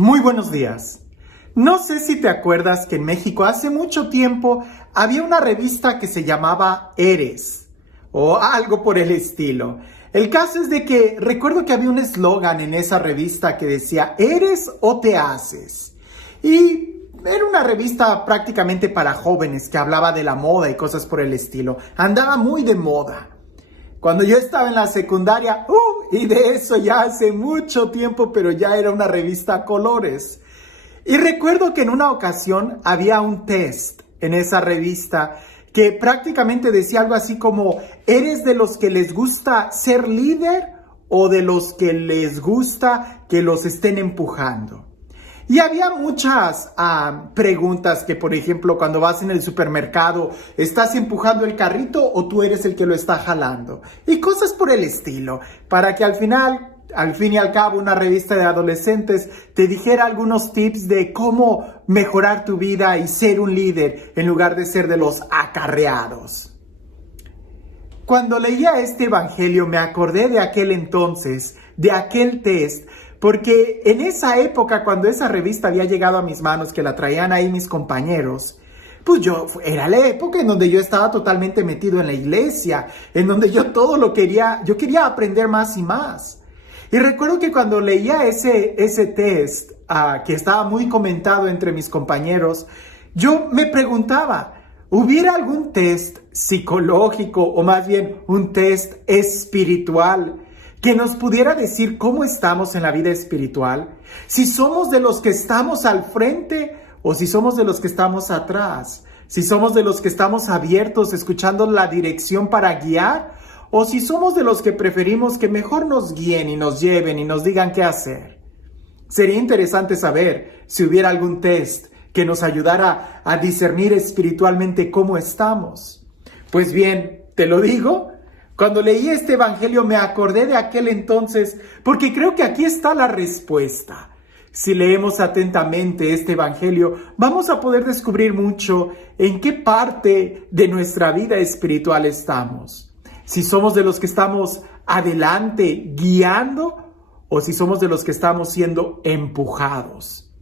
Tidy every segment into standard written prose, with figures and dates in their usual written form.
Muy buenos días. No sé si te acuerdas que en México hace mucho tiempo había una revista que se llamaba Eres o algo por el estilo. El caso es de que recuerdo que había un eslogan en esa revista que decía ¿eres o te haces? Y era una revista prácticamente para jóvenes que hablaba de la moda y cosas por el estilo. Andaba muy de moda. Cuando yo estaba en la secundaria, y de eso ya hace mucho tiempo, pero ya era una revista a colores. Y recuerdo que en una ocasión había un test en esa revista que prácticamente decía algo así como, ¿eres de los que les gusta ser líder o de los que les gusta que los estén empujando? Y había muchas preguntas que, por ejemplo, cuando vas en el supermercado, ¿estás empujando el carrito o tú eres el que lo está jalando? Y cosas por el estilo, para que al fin y al cabo, una revista de adolescentes te dijera algunos tips de cómo mejorar tu vida y ser un líder en lugar de ser de los acarreados. Cuando leía este evangelio me acordé de aquel entonces, de aquel test, porque en esa época, cuando esa revista había llegado a mis manos, que la traían ahí mis compañeros, pues era la época en donde yo estaba totalmente metido en la iglesia, en donde yo quería aprender más y más. Y recuerdo que cuando leía ese test, que estaba muy comentado entre mis compañeros, yo me preguntaba, ¿hubiera algún test psicológico o más bien un test espiritual que nos pudiera decir cómo estamos en la vida espiritual? Si somos de los que estamos al frente o si somos de los que estamos atrás. Si somos de los que estamos abiertos, escuchando la dirección para guiar, o si somos de los que preferimos que mejor nos guíen y nos lleven y nos digan qué hacer. Sería interesante saber si hubiera algún test que nos ayudara a discernir espiritualmente cómo estamos. Pues bien, te lo digo, cuando leí este evangelio me acordé de aquel entonces, porque creo que aquí está la respuesta. Si leemos atentamente este evangelio, vamos a poder descubrir mucho en qué parte de nuestra vida espiritual estamos. Si somos de los que estamos adelante guiando o si somos de los que estamos siendo empujados.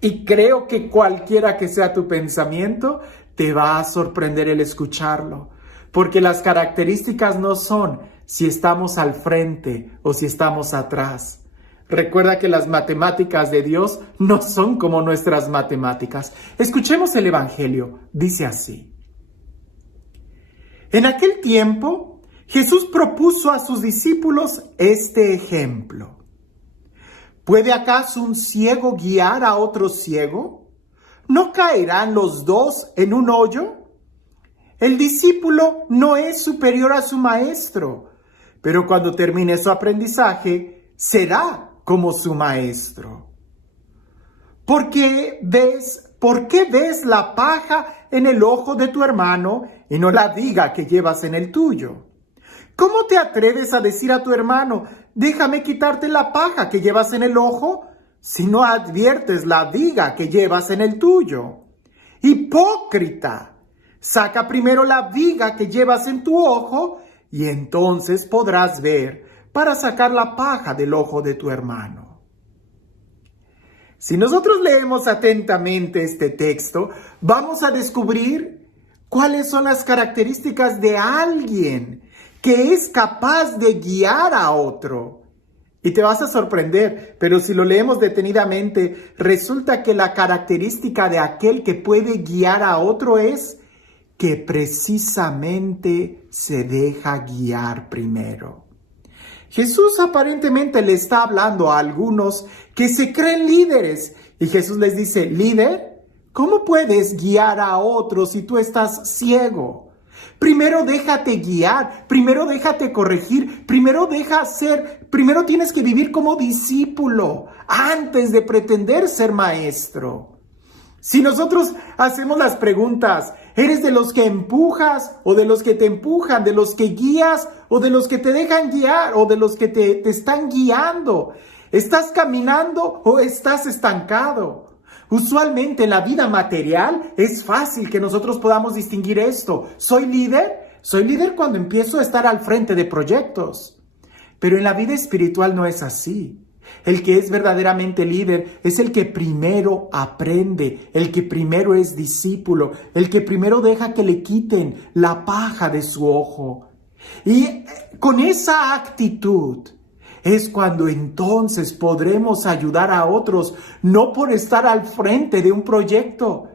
Y creo que cualquiera que sea tu pensamiento, te va a sorprender el escucharlo. Porque las características no son si estamos al frente o si estamos atrás. Recuerda que las matemáticas de Dios no son como nuestras matemáticas. Escuchemos el evangelio. Dice así. En aquel tiempo, Jesús propuso a sus discípulos este ejemplo. ¿Puede acaso un ciego guiar a otro ciego? ¿No caerán los dos en un hoyo? El discípulo no es superior a su maestro, pero cuando termine su aprendizaje, será como su maestro. ¿Por qué ves la paja en el ojo de tu hermano y no la viga que llevas en el tuyo? ¿Cómo te atreves a decir a tu hermano, déjame quitarte la paja que llevas en el ojo, si no adviertes la viga que llevas en el tuyo? ¡Hipócrita! Saca primero la viga que llevas en tu ojo y entonces podrás ver para sacar la paja del ojo de tu hermano. Si nosotros leemos atentamente este texto, vamos a descubrir cuáles son las características de alguien que es capaz de guiar a otro. Y te vas a sorprender, pero si lo leemos detenidamente, resulta que la característica de aquel que puede guiar a otro es que precisamente se deja guiar primero. Jesús aparentemente le está hablando a algunos que se creen líderes y Jesús les dice, líder, ¿cómo puedes guiar a otros si tú estás ciego? Primero déjate guiar, primero déjate corregir, primero tienes que vivir como discípulo antes de pretender ser maestro. Si nosotros hacemos las preguntas, ¿eres de los que empujas o de los que te empujan, de los que guías o de los que te dejan guiar o de los que te están guiando? ¿Estás caminando o estás estancado? Usualmente en la vida material es fácil que nosotros podamos distinguir esto. ¿Soy líder? Soy líder cuando empiezo a estar al frente de proyectos. Pero en la vida espiritual no es así. El que es verdaderamente líder es el que primero aprende, el que primero es discípulo, el que primero deja que le quiten la paja de su ojo. Y con esa actitud es cuando entonces podremos ayudar a otros, no por estar al frente de un proyecto,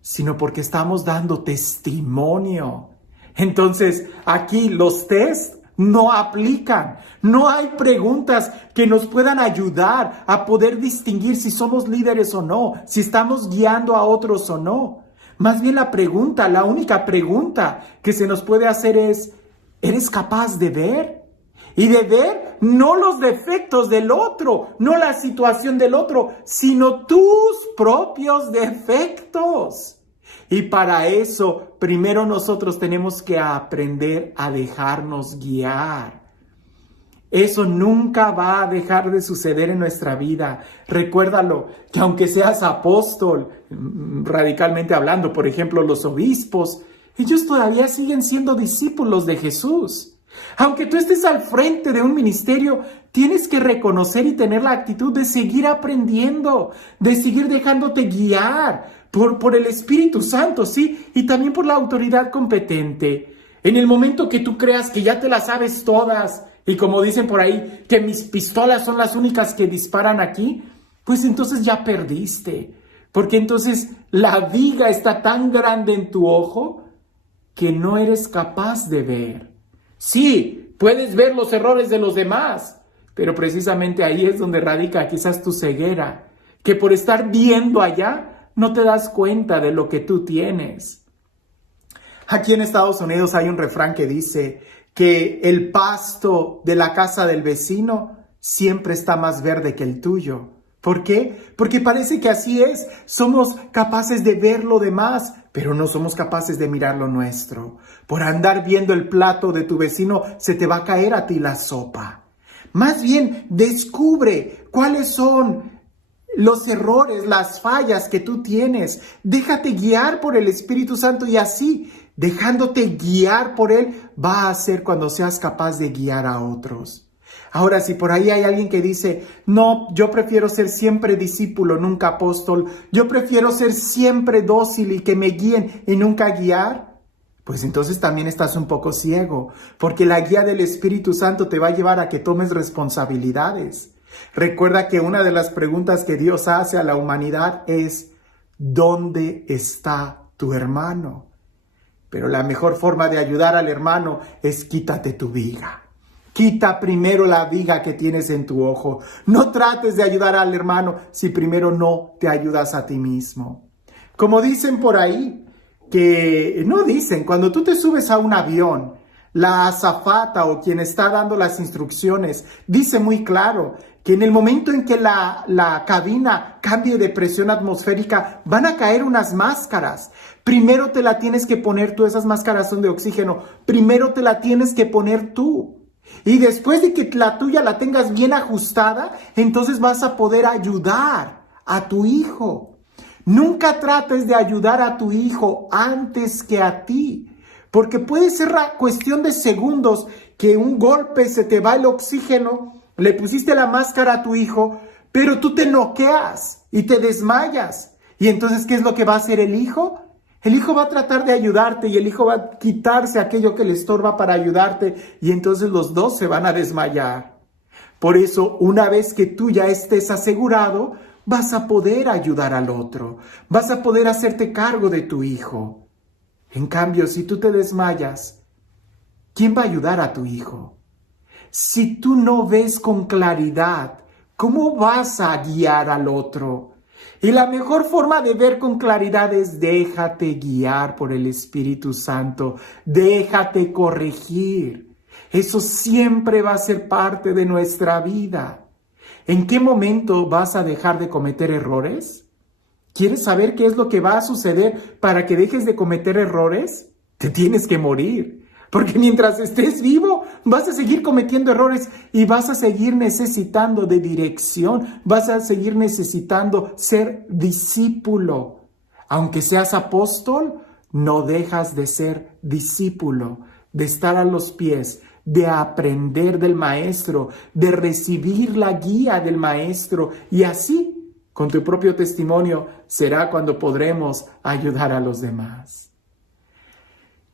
sino porque estamos dando testimonio. Entonces, aquí los test no aplican. No hay preguntas que nos puedan ayudar a poder distinguir si somos líderes o no, si estamos guiando a otros o no. Más bien la única pregunta que se nos puede hacer es, ¿eres capaz de ver? Y de ver no los defectos del otro, no la situación del otro, sino tus propios defectos. Y para eso, primero nosotros tenemos que aprender a dejarnos guiar. Eso nunca va a dejar de suceder en nuestra vida. Recuérdalo, que aunque seas apóstol, radicalmente hablando, por ejemplo, los obispos, ellos todavía siguen siendo discípulos de Jesús. Aunque tú estés al frente de un ministerio, tienes que reconocer y tener la actitud de seguir aprendiendo, de seguir dejándote guiar por el Espíritu Santo, ¿sí? Y también por la autoridad competente. En el momento que tú creas que ya te las sabes todas, y como dicen por ahí, que mis pistolas son las únicas que disparan aquí, pues entonces ya perdiste. Porque entonces la viga está tan grande en tu ojo que no eres capaz de ver. Sí, puedes ver los errores de los demás, pero precisamente ahí es donde radica quizás tu ceguera, que por estar viendo allá, no te das cuenta de lo que tú tienes. Aquí en Estados Unidos hay un refrán que dice que el pasto de la casa del vecino siempre está más verde que el tuyo. ¿Por qué? Porque parece que así es. Somos capaces de ver lo demás, pero no somos capaces de mirar lo nuestro. Por andar viendo el plato de tu vecino, se te va a caer a ti la sopa. Más bien, descubre cuáles son los errores, las fallas que tú tienes. Déjate guiar por el Espíritu Santo y así, dejándote guiar por Él, va a ser cuando seas capaz de guiar a otros. Ahora, si por ahí hay alguien que dice, no, yo prefiero ser siempre discípulo, nunca apóstol, yo prefiero ser siempre dócil y que me guíen y nunca guiar, pues entonces también estás un poco ciego, porque la guía del Espíritu Santo te va a llevar a que tomes responsabilidades. Recuerda que una de las preguntas que Dios hace a la humanidad es, ¿dónde está tu hermano? Pero la mejor forma de ayudar al hermano es quítate tu viga. Quita primero la viga que tienes en tu ojo. No trates de ayudar al hermano si primero no te ayudas a ti mismo. Como dicen por ahí, cuando tú te subes a un avión, la azafata o quien está dando las instrucciones dice muy claro que en el momento en que la cabina cambie de presión atmosférica, van a caer unas máscaras. Primero te la tienes que poner tú, esas máscaras son de oxígeno. Primero te la tienes que poner tú. Y después de que la tuya la tengas bien ajustada, entonces vas a poder ayudar a tu hijo. Nunca trates de ayudar a tu hijo antes que a ti, porque puede ser cuestión de segundos que un golpe se te va el oxígeno, le pusiste la máscara a tu hijo, pero tú te noqueas y te desmayas. Y entonces, ¿qué es lo que va a hacer el hijo? El hijo va a tratar de ayudarte y el hijo va a quitarse aquello que le estorba para ayudarte y entonces los dos se van a desmayar. Por eso, una vez que tú ya estés asegurado, vas a poder ayudar al otro, vas a poder hacerte cargo de tu hijo. En cambio, si tú te desmayas, ¿quién va a ayudar a tu hijo? Si tú no ves con claridad, ¿cómo vas a guiar al otro? Y la mejor forma de ver con claridad es déjate guiar por el Espíritu Santo, déjate corregir. Eso siempre va a ser parte de nuestra vida. ¿En qué momento vas a dejar de cometer errores? ¿Quieres saber qué es lo que va a suceder para que dejes de cometer errores? Te tienes que morir. Porque mientras estés vivo, vas a seguir cometiendo errores y vas a seguir necesitando de dirección, vas a seguir necesitando ser discípulo. Aunque seas apóstol, no dejas de ser discípulo, de estar a los pies, de aprender del Maestro, de recibir la guía del Maestro, y así, con tu propio testimonio, será cuando podremos ayudar a los demás.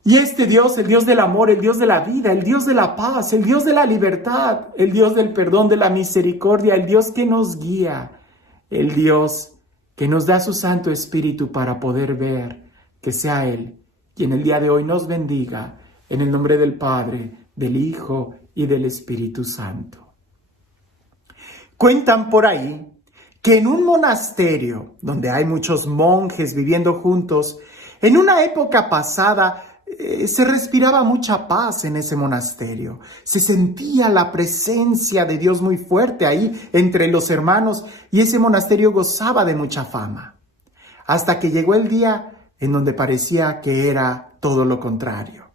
Y este Dios, el Dios del amor, el Dios de la vida, el Dios de la paz, el Dios de la libertad, el Dios del perdón, de la misericordia, el Dios que nos guía, el Dios que nos da su Santo Espíritu para poder ver, que sea Él quien el día de hoy nos bendiga, en el nombre del Padre, del Hijo y del Espíritu Santo. Cuentan por ahí que en un monasterio, donde hay muchos monjes viviendo juntos, en una época pasada, se respiraba mucha paz en ese monasterio. Se sentía la presencia de Dios muy fuerte ahí entre los hermanos y ese monasterio gozaba de mucha fama. Hasta que llegó el día en donde parecía que era todo lo contrario.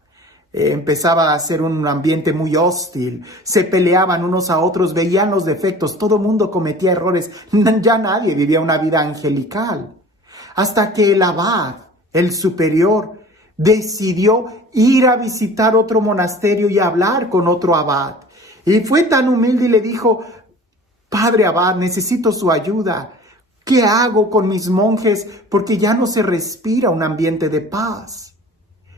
Empezaba a ser un ambiente muy hostil, se peleaban unos a otros, veían los defectos, todo mundo cometía errores, ya nadie vivía una vida angelical. Hasta que el abad, el superior, decidió ir a visitar otro monasterio y hablar con otro abad. Y fue tan humilde y le dijo: Padre abad, necesito su ayuda. ¿Qué hago con mis monjes? Porque ya no se respira un ambiente de paz.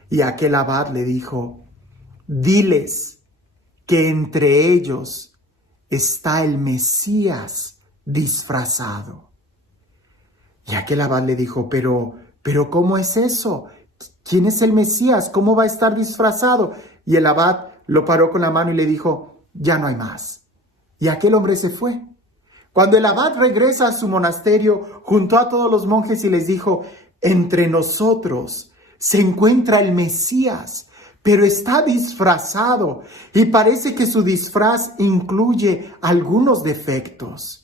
Y aquel abad le dijo: diles que entre ellos está el Mesías disfrazado. Y aquel abad le dijo: pero ¿cómo es eso? ¿Quién es el Mesías? ¿Cómo va a estar disfrazado? Y el abad lo paró con la mano y le dijo: ya no hay más. Y aquel hombre se fue. Cuando el abad regresa a su monasterio, juntó a todos los monjes y les dijo: entre nosotros se encuentra el Mesías, pero está disfrazado y parece que su disfraz incluye algunos defectos.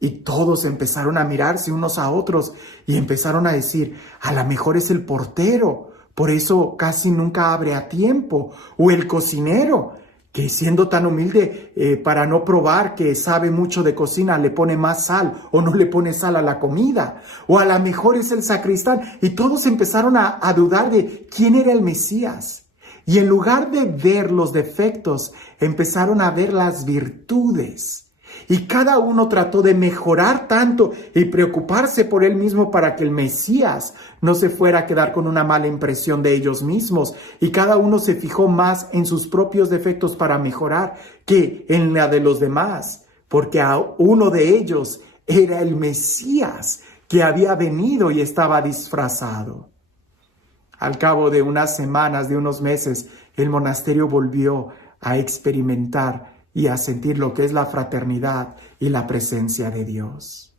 Y todos empezaron a mirarse unos a otros y empezaron a decir: a lo mejor es el portero, por eso casi nunca abre a tiempo, o el cocinero, que siendo tan humilde para no probar que sabe mucho de cocina, le pone más sal o no le pone sal a la comida, o a lo mejor es el sacristán. Y todos empezaron a dudar de quién era el Mesías. Y en lugar de ver los defectos, empezaron a ver las virtudes. Y cada uno trató de mejorar tanto y preocuparse por él mismo para que el Mesías no se fuera a quedar con una mala impresión de ellos mismos. Y cada uno se fijó más en sus propios defectos para mejorar que en la de los demás. Porque a uno de ellos era el Mesías que había venido y estaba disfrazado. Al cabo de unas semanas, de unos meses, el monasterio volvió a experimentar y a sentir lo que es la fraternidad y la presencia de Dios.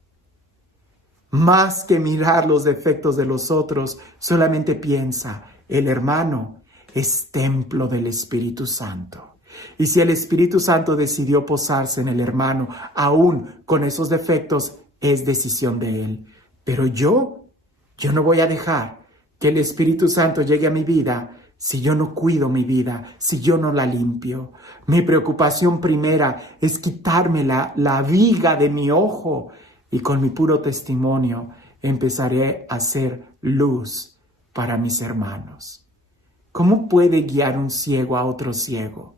Más que mirar los defectos de los otros, solamente piensa: el hermano es templo del Espíritu Santo. Y si el Espíritu Santo decidió posarse en el hermano, aún con esos defectos, es decisión de él. Pero yo no voy a dejar que el Espíritu Santo llegue a mi vida si yo no cuido mi vida, si yo no la limpio. Mi preocupación primera es quitarme la viga de mi ojo y con mi puro testimonio empezaré a ser luz para mis hermanos. ¿Cómo puede guiar un ciego a otro ciego?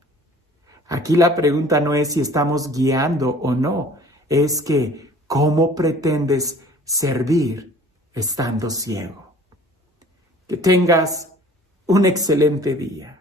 Aquí la pregunta no es si estamos guiando o no, es que ¿cómo pretendes servir estando ciego? Que tengas un excelente día.